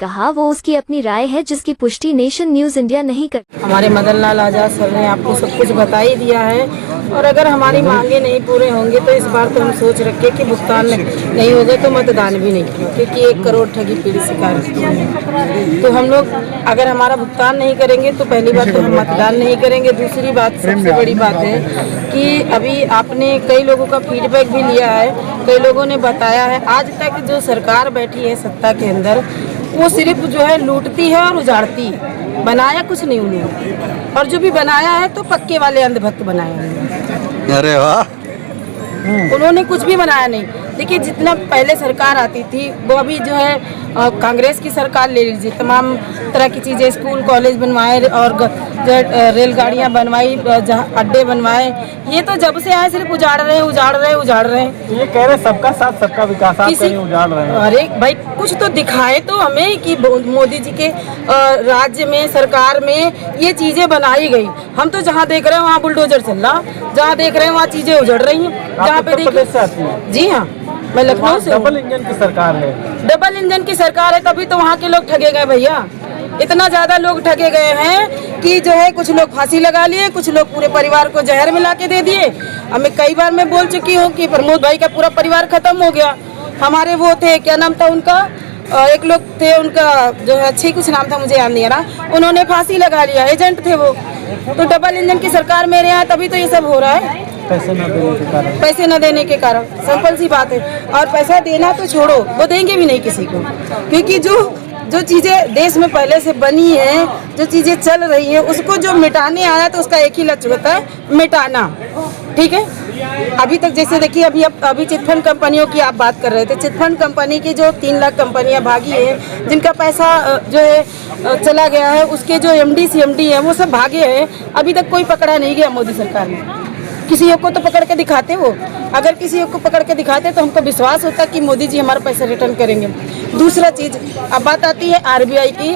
कहा वो उसकी अपनी राय है जिसकी पुष्टि नेशन न्यूज इंडिया नहीं कर। हमारे मदन लाल आजाद सर ने आपको सब कुछ बता ही दिया है और अगर हमारी मांगे नहीं पूरे होंगे तो इस बार तो हम सोच रखे कि भुगतान नहीं होगा तो मतदान भी नहीं किया, क्योंकि 1 करोड़ ठगी पीड़ित शिकार तो हम लोग अगर हमारा भुगतान नहीं करेंगे तो पहली बात तो हम मतदान नहीं करेंगे। दूसरी बात सबसे बड़ी बात है कि अभी आपने कई लोगों का फीडबैक भी लिया है, कई लोगों ने बताया है आज तक जो सरकार बैठी है सत्ता के अंदर वो सिर्फ जो है लूटती है और उजाड़ती है, बनाया कुछ नहीं उन्होंने, और जो भी बनाया है तो पक्के वाले अंधभक्त बनाए हैं। अरे वाह, उन्होंने कुछ भी बनाया नहीं। देखिए जितना पहले सरकार आती थी वो अभी जो है कांग्रेस की सरकार ले लीजिए, तमाम तरह की चीज़ें स्कूल कॉलेज बनवाए और रेलगाड़ियाँ बनवाई, अड्डे बनवाए, ये तो जब से आए सिर्फ उजाड़ रहे हैं। ये कह रहे सबका साथ सबका विकास, आप कहीं उजाड़ रहे हैं। अरे भाई कुछ तो दिखाए तो हमें कि मोदी जी के राज्य में सरकार में ये चीजें बनाई गई। हम तो जहाँ देख रहे हैं वहाँ बुलडोजर चल रहा, जहाँ देख रहे हैं वहाँ चीजें उजड़ रही हैं। जहाँ पे देखिए, जी हाँ मैं लखनऊ से। डबल इंजन की सरकार है, डबल इंजन की सरकार है, तभी तो वहाँ के लोग ठगे गए भैया। इतना ज्यादा लोग ठगे गए हैं कि जो है कुछ लोग फांसी लगा लिए, कुछ लोग पूरे परिवार को जहर मिला के दे दिए। अब मैं कई बार मैं बोल चुकी हूँ कि प्रमोद भाई का पूरा परिवार खत्म हो गया। हमारे वो थे, क्या नाम था उनका, एक लोग थे उनका जो है अच्छी कुछ नाम था, मुझे याद नहीं आ रहा, उन्होंने फांसी लगा लिया, एजेंट थे वो। तो डबल इंजन की सरकार मेरे यहाँ तभी तो ये सब हो रहा है, पैसे न देने के कारण। सिंपल सी बात है। और पैसा देना तो छोड़ो, वो देंगे भी नहीं किसी को, क्योंकि जो चीजें देश में पहले से बनी है, जो चीजें चल रही है, उसको जो मिटाने आया तो उसका एक ही लक्ष्य होता है, मिटाना। ठीक है, अभी तक जैसे देखिए अभी चिटफंड कंपनियों की आप बात कर रहे थे, चिटफंड कंपनी की जो 3 लाख कंपनियां भागी हैं, जिनका पैसा जो है चला गया है, उसके जो MD CMD है वो सब भागे हैं। अभी तक कोई पकड़ा नहीं गया मोदी सरकार में। किसी को तो पकड़ के दिखाते वो, अगर किसी को पकड़ के दिखाते तो हमको विश्वास होता कि मोदी जी हमारा पैसा रिटर्न करेंगे। दूसरा चीज, अब बात आती है RBI की,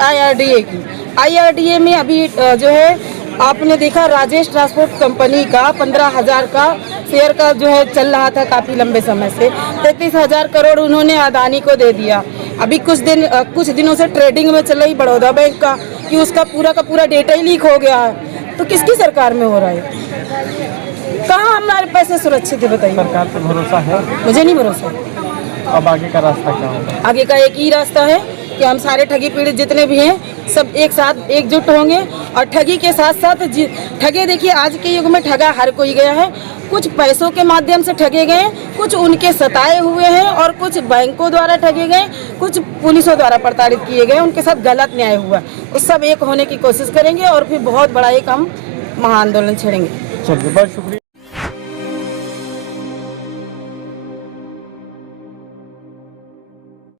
IRDA की। IRDA में अभी जो है आपने देखा राजेश ट्रांसपोर्ट कंपनी का 15,000 का शेयर का जो है चल रहा था काफी लंबे समय से, 33,000 करोड़ उन्होंने अदानी को दे दिया। अभी कुछ दिनों से ट्रेडिंग में चल रही बड़ौदा बैंक का कि उसका पूरा का पूरा डेटा ही लीक हो गया है। तो किसकी सरकार में हो रहा है? कहाँ हमारे पैसे सुरक्षित है बताइए? सरकार पर भरोसा है? मुझे नहीं भरोसा। अब आगे का रास्ता क्या होगा? आगे का एक ही रास्ता है कि हम सारे ठगी पीड़ित जितने भी हैं सब एक साथ एकजुट होंगे और ठगी के साथ साथ ठगे। देखिए आज के युग में ठगा हर कोई गया है, कुछ पैसों के माध्यम से ठगे गए, कुछ उनके सताए हुए हैं और कुछ बैंकों द्वारा ठगे गए, कुछ पुलिसों द्वारा प्रताड़ित किए गए, उनके साथ गलत न्याय हुआ। उस सब एक होने की कोशिश करेंगे और फिर बहुत बड़ा एक हम महाआंदोलन छेड़ेंगे। चलिए, बहुत शुक्रिया।